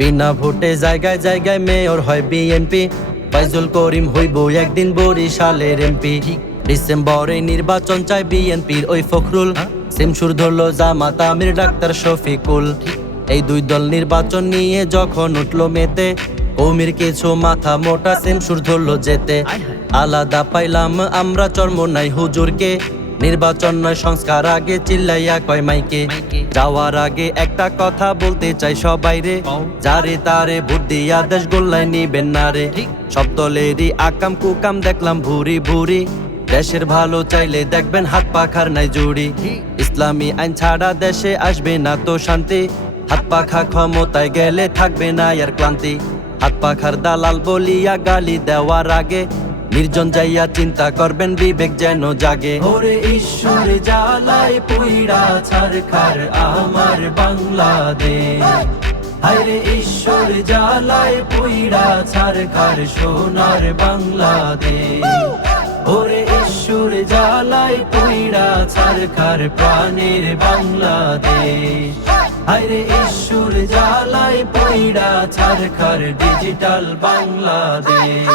বিনা ভোটে জায়গায় জায়গায় মেয়র হয় বিএনপি। ফাইজুল করিম হইব একদিন বরিশালের এমপি। ডিসেম্বরে নির্বাচন চায় বিএনপির ওই ফখরুল। সিমসুর ধরলো জামাত আমির ডাক্তার শফিকুল। এই দুই দল নির্বাচন নিয়ে যখন উঠলো মেতে, কৌমির কিছু মাথা মোটা সিমসুর ধরলো যেতে। আলাদা পাইলাম আমরা চরমোনাই হুজুরকে, নির্বাচন নয় সংস্কার আগে চিল্লাইয়া কয় মাইকে। যাওয়ার আগে একটা কথা বলতে চাই সবাই রে, যারে তারে ভোট দিয়া দেশ গোল্লায় নিবেন না রে। সব দলেরই আকাম কুকাম দেখলাম ভুরি ভুরি, দেশের ভালো চাইলে দেখবেন হাত পাখার নাই জুড়ি। ইসলামী আইন ছাড়া দেশে আসবে না তো শান্তি, হাত পাখা ক্ষমতায় গেলে থাকবে না আর ক্লান্তি। হাত পাখার দালাল বলিয়া গালি দেওয়ার আগে নির্জন যাইয়া চিন্তা করবেন বিবেক যেন জাগে। ওরে ঈশ্বর জ্বালায় পুইড়া ছারখার আমার বাংলাদেশ, হায়রে ঈশ্বর জ্বালায় পুইড়া ছারখার সোনার বাংলাদেশ। ওরে ঈশ্বর জ্বালায় পুইড়া ছারখার প্রাণের বাংলাদেশ, হায়রে ঈশ্বর জ্বালায় পুইড়া ছারখার ডিজিটাল বাংলাদেশ।